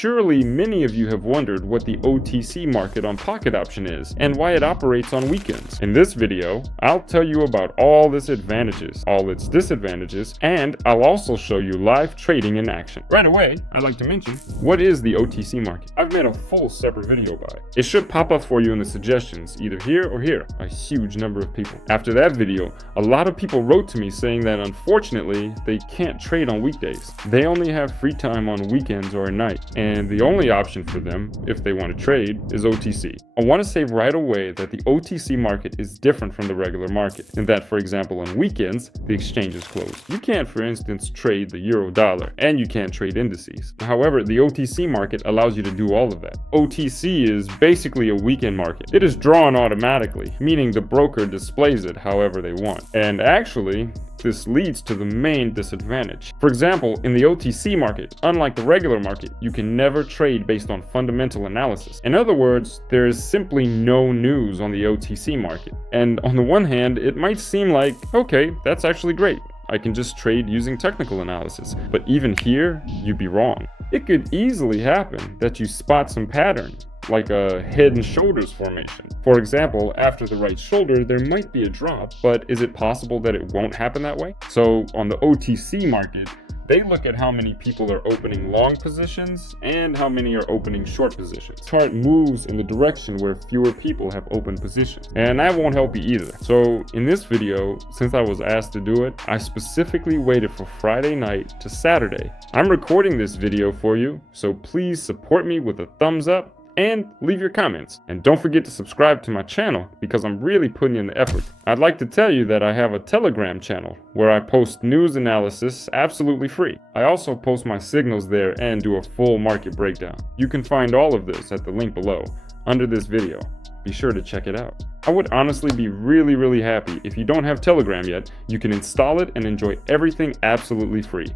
Surely many of you have wondered what the OTC market on pocket option is and why it operates on weekends. In this video, I'll tell you about all its advantages, all its disadvantages, and I'll also show you live trading in action. Right away, I'd like to mention, what is the OTC market? I've made a full separate video about it. It should pop up for you in the suggestions, either here or here, a huge number of people. After that video, a lot of people wrote to me saying that unfortunately, they can't trade on weekdays. They only have free time on weekends or at night, and the only option for them, if they want to trade, is OTC. I want to say right away that the OTC market is different from the regular market, in that, for example, on weekends, the exchange is closed. You can't, for instance, trade the euro dollar, and you can't trade indices. However, the OTC market allows you to do all of that. OTC is basically a weekend market. It is drawn automatically, meaning the broker displays it however they want. And actually, this leads to the main disadvantage. For example, in the OTC market, unlike the regular market, you can never trade based on fundamental analysis. In other words, there is simply no news on the OTC market. And on the one hand, it might seem like, okay, that's actually great. I can just trade using technical analysis. But even here, you'd be wrong. It could easily happen that you spot some pattern, like a head and shoulders formation. For example, after the right shoulder, there might be a drop, but is it possible that it won't happen that way? So on the OTC market, they look at how many people are opening long positions and how many are opening short positions. The chart moves in the direction where fewer people have open positions. And that won't help you either. So in this video, since I was asked to do it, I specifically waited for Friday night to Saturday. I'm recording this video for you, so please support me with a thumbs up and leave your comments. And don't forget to subscribe to my channel because I'm really putting in the effort. I'd like to tell you that I have a Telegram channel where I post news analysis absolutely free. I also post my signals there and do a full market breakdown. You can find all of this at the link below under this video. Be sure to check it out. I would honestly be really happy if you don't have Telegram yet. You can install it and enjoy everything absolutely free.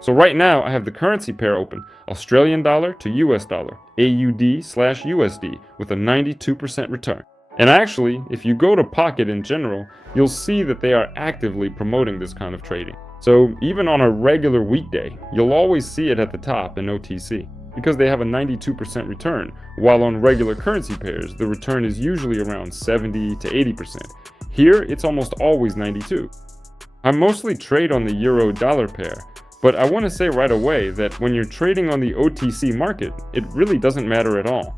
So right now I have the currency pair open, Australian dollar to US dollar, AUD/USD, with a 92% return. And actually, if you go to Pocket in general, you'll see that they are actively promoting this kind of trading. So even on a regular weekday, you'll always see it at the top in OTC, because they have a 92% return, while on regular currency pairs, the return is usually around 70 to 80%. Here, it's almost always 92. I mostly trade on the euro dollar pair, but I want to say right away that when you're trading on the OTC market, it really doesn't matter at all.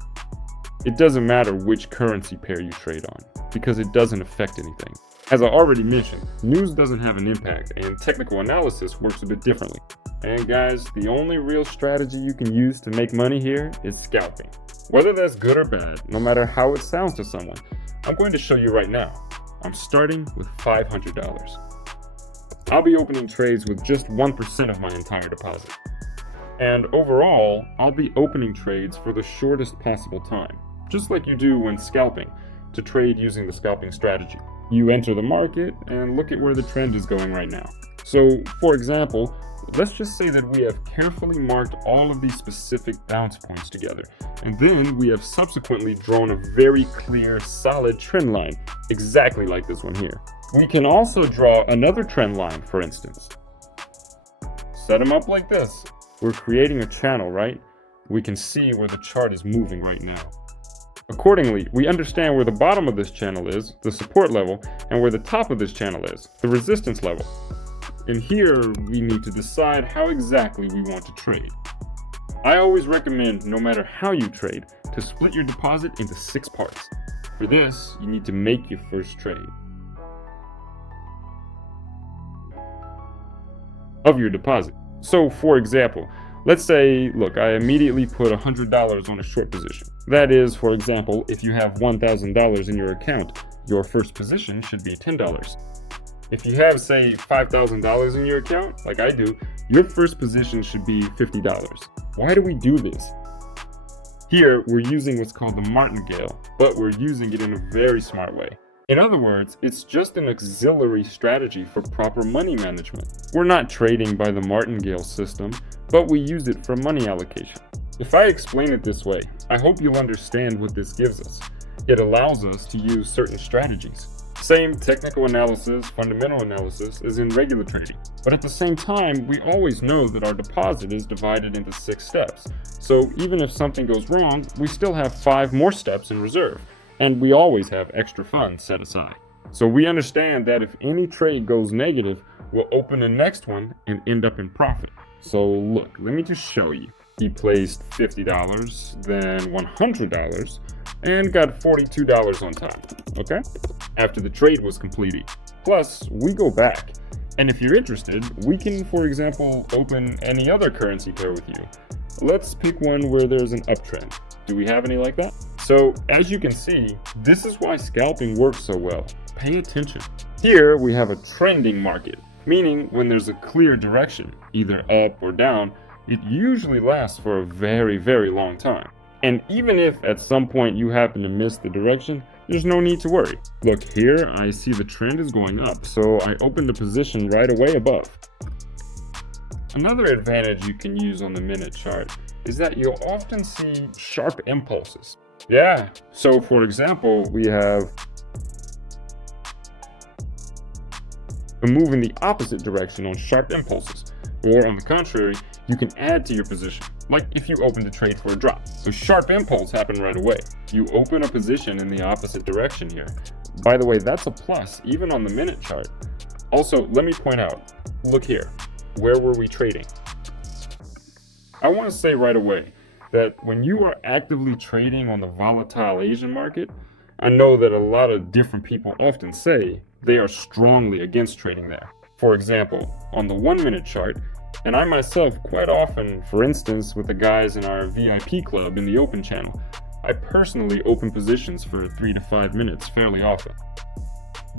It doesn't matter which currency pair you trade on, because it doesn't affect anything. As I already mentioned, news doesn't have an impact, and technical analysis works a bit differently. And guys, the only real strategy you can use to make money here is scalping. Whether that's good or bad, no matter how it sounds to someone, I'm going to show you right now. I'm starting with $500. I'll be opening trades with just 1% of my entire deposit. And overall, I'll be opening trades for the shortest possible time, just like you do when scalping, to trade using the scalping strategy. You enter the market and look at where the trend is going right now. So, for example, let's just say that we have carefully marked all of these specific bounce points together, and then we have subsequently drawn a very clear, solid trend line, exactly like this one here. We can also draw another trend line, for instance. Set them up like this. We're creating a channel, right? We can see where the chart is moving right now. Accordingly, we understand where the bottom of this channel is, the support level, and where the top of this channel is, the resistance level. And here, we need to decide how exactly we want to trade. I always recommend, no matter how you trade, to split your deposit into 6 parts. For this, you need to make your first trade of your deposit. So, for example, let's say, look, I immediately put $100 on a short position. That is, for example, if you have $1,000 in your account, your first position should be $10. If you have, say, $5,000 in your account, like I do, your first position should be $50. Why do we do this? Here, we're using what's called the martingale, but we're using it in a very smart way. In other words, it's just an auxiliary strategy for proper money management. We're not trading by the martingale system, but we use it for money allocation. If I explain it this way, I hope you'll understand what this gives us. It allows us to use certain strategies. same technical analysis, fundamental analysis as in regular trading. But at the same time, we always know that our deposit is divided into 6 steps. So even if something goes wrong, we still have 5 more steps in reserve, and we always have extra funds set aside. So we understand that if any trade goes negative, we'll open the next one and end up in profit. So look, let me just show you. He placed $50, then $100, and got $42 on top, okay? After the trade was completed. Plus, we go back. And if you're interested, we can, for example, open any other currency pair with you. Let's pick one where there's an uptrend. Do we have any like that? So, as you can see, this is why scalping works so well. Pay attention. Here, we have a trending market, meaning when there's a clear direction, either up or down, it usually lasts for a very, very long time. And even if at some point you happen to miss the direction, there's no need to worry. Look, here I see the trend is going up, so I opened the position right away above. Another advantage you can use on the minute chart is that you'll often see sharp impulses. Yeah, so for example, we have a move in the opposite direction on sharp impulses. Or on the contrary, you can add to your position, like if you open the trade for a drop. So sharp impulse happened right away. You open a position in the opposite direction here. By the way, that's a plus even on the minute chart. Also, let me point out, look here, where were we trading? I want to say right away that when you are actively trading on the volatile Asian market, I know that a lot of different people often say they are strongly against trading there. For example, on the 1 minute chart, and I myself quite often, for instance, with the guys in our VIP club in the open channel, I personally open positions for 3 to 5 minutes fairly often.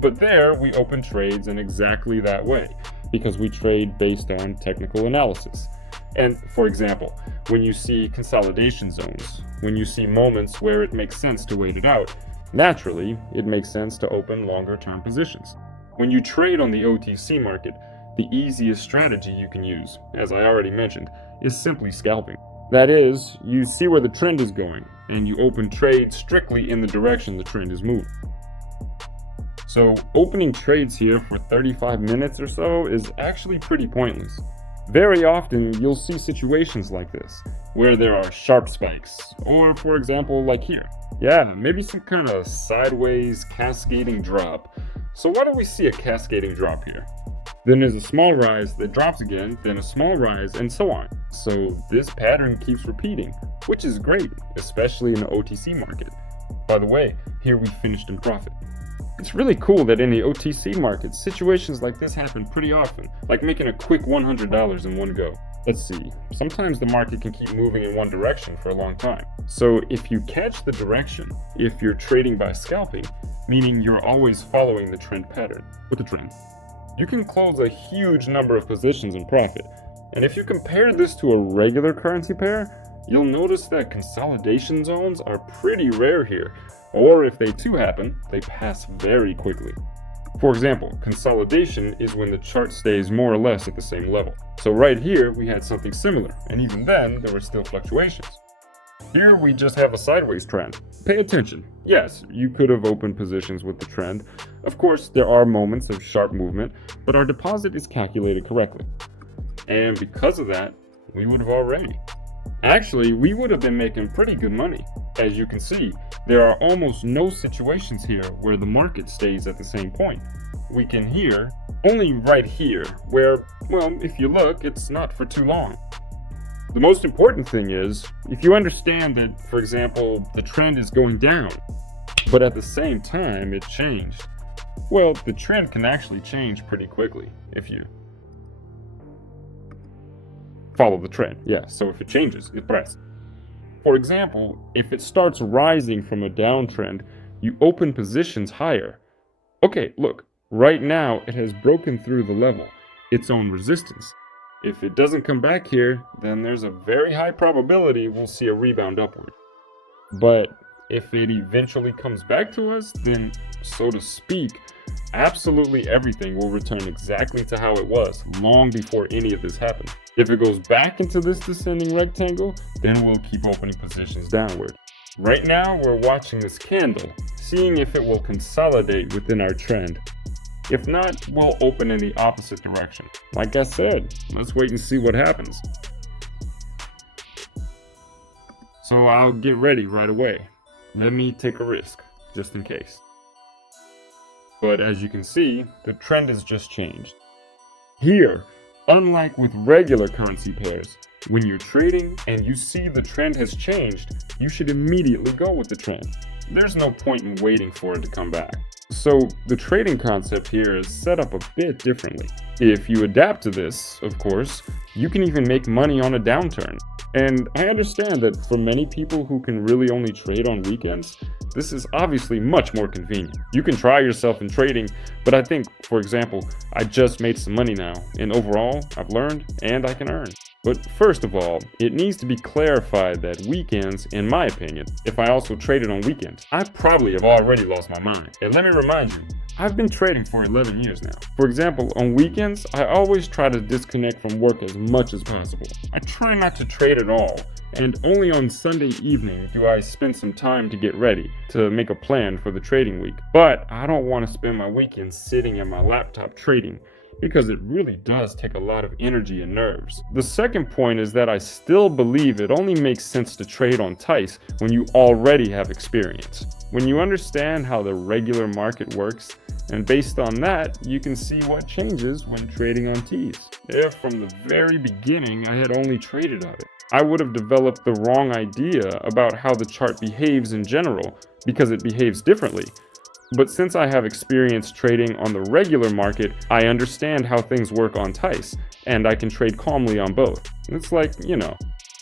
But there we open trades in exactly that way, because we trade based on technical analysis. And for example, when you see consolidation zones, when you see moments where it makes sense to wait it out, naturally, it makes sense to open longer term positions. When you trade on the OTC market, the easiest strategy you can use, as I already mentioned, is simply scalping. That is, you see where the trend is going, and you open trades strictly in the direction the trend is moving. So opening trades here for 35 minutes or so is actually pretty pointless. Very often you'll see situations like this, where there are sharp spikes, or for example like here. Yeah, maybe some kind of sideways cascading drop. So why don't we see a cascading drop here? Then there's a small rise that drops again, then a small rise, and so on. So this pattern keeps repeating, which is great, especially in the OTC market. By the way, here we finished in profit. It's really cool that in the OTC market, situations like this happen pretty often, like making a quick $100 in one go. Let's see, sometimes the market can keep moving in one direction for a long time. So if you catch the direction, if you're trading by scalping, meaning you're always following the trend pattern with the trend, you can close a huge number of positions in profit. And if you compare this to a regular currency pair, you'll notice that consolidation zones are pretty rare here, or if they do happen, they pass very quickly. For example, consolidation is when the chart stays more or less at the same level. So right here, we had something similar, and even then, there were still fluctuations. Here, we just have a sideways trend. Pay attention. Yes, you could have opened positions with the trend. Of course, there are moments of sharp movement, but our deposit is calculated correctly. And because of that, we would have already. Actually, we would have been making pretty good money. As you can see, there are almost no situations here where the market stays at the same point. We can here, only right here, where, well, if you look, it's not for too long. The most important thing is, if you understand that, for example, the trend is going down, but at the same time it changed, well, the trend can actually change pretty quickly if you follow the trend. Yeah, so if it changes, it press. For example, if it starts rising from a downtrend, you open positions higher. Okay, look, right now it has broken through the level, its own resistance. If it doesn't come back here, then there's a very high probability we'll see a rebound upward. But if it eventually comes back to us, then, so to speak, absolutely everything will return exactly to how it was long before any of this happened. If it goes back into this descending rectangle, then we'll keep opening positions downward. Right now, we're watching this candle seeing if it will consolidate within our trend. If not, we'll open in the opposite direction. Like I said, let's wait and see what happens. So I'll get ready right away. Let me take a risk, just in case. But as you can see, the trend has just changed. Here, unlike with regular currency pairs, when you're trading and you see the trend has changed, you should immediately go with the trend. There's no point in waiting for it to come back. So the trading concept here is set up a bit differently. If you adapt to this, of course, you can even make money on a downturn. And I understand that for many people who can really only trade on weekends, this is obviously much more convenient. You can try yourself in trading, but I think, for example, I just made some money now, and overall, I've learned and I can earn. But first of all, it needs to be clarified that weekends, in my opinion, if I also traded on weekends, I probably have already lost my mind. And let me remind you, I've been trading for 11 years now. For example, on weekends, I always try to disconnect from work as much as possible. I try not to trade at all, and only on Sunday evening do I spend some time to get ready, to make a plan for the trading week. But I don't want to spend my weekends sitting at my laptop trading, because it really does take a lot of energy and nerves. The second point is that I still believe it only makes sense to trade on Tice when you already have experience. When you understand how the regular market works, and based on that, you can see what changes when trading on T's. If from the very beginning I had only traded on it, I would have developed the wrong idea about how the chart behaves in general, because it behaves differently. But since I have experience trading on the regular market, I understand how things work on Tice, and I can trade calmly on both. It's like,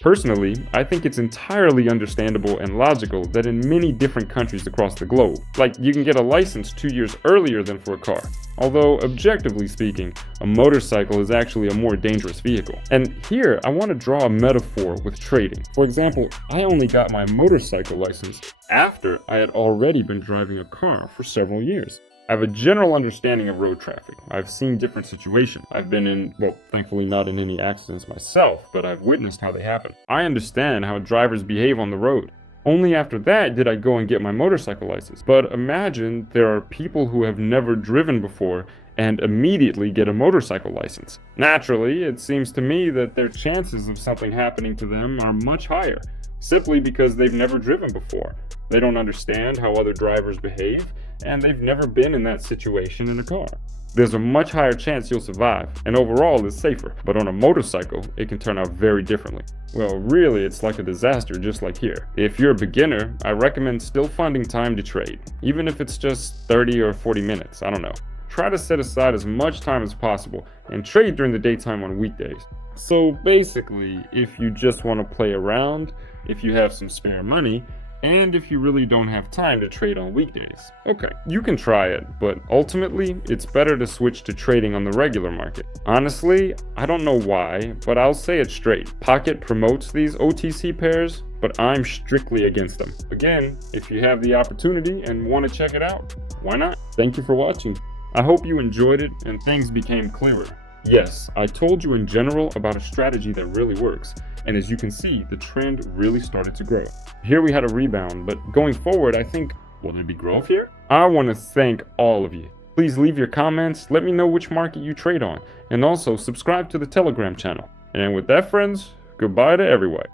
Personally, I think it's entirely understandable and logical that in many different countries across the globe, like you can get a license 2 years earlier than for a car. Although, objectively speaking, a motorcycle is actually a more dangerous vehicle. And here, I want to draw a metaphor with trading. For example, I only got my motorcycle license after I had already been driving a car for several years. I have a general understanding of road traffic. I've seen different situations. I've been in, thankfully not in any accidents myself, but I've witnessed how they happen. I understand how drivers behave on the road. Only after that did I go and get my motorcycle license. But imagine there are people who have never driven before and immediately get a motorcycle license. Naturally, it seems to me that their chances of something happening to them are much higher, simply because they've never driven before. They don't understand how other drivers behave, and they've never been in that situation in a car. There's a much higher chance you'll survive, and overall it's safer, but on a motorcycle, it can turn out very differently. Well, really, it's like a disaster just like here. If you're a beginner, I recommend still finding time to trade, even if it's just 30 or 40 minutes, I don't know. Try to set aside as much time as possible, and trade during the daytime on weekdays. So basically, if you just want to play around, if you have some spare money, and if you really don't have time to trade on weekdays. Okay, you can try it, but ultimately, it's better to switch to trading on the regular market. Honestly, I don't know why, but I'll say it straight. Pocket promotes these OTC pairs, but I'm strictly against them. Again, if you have the opportunity and want to check it out, why not? Thank you for watching. I hope you enjoyed it and things became clearer. Yes, I told you in general about a strategy that really works, and as you can see, the trend really started to grow. Here we had a rebound, but going forward, I think, will there be growth here? I want to thank all of you. Please leave your comments, let me know which market you trade on, and also subscribe to the Telegram channel. And with that, friends, goodbye to everyone.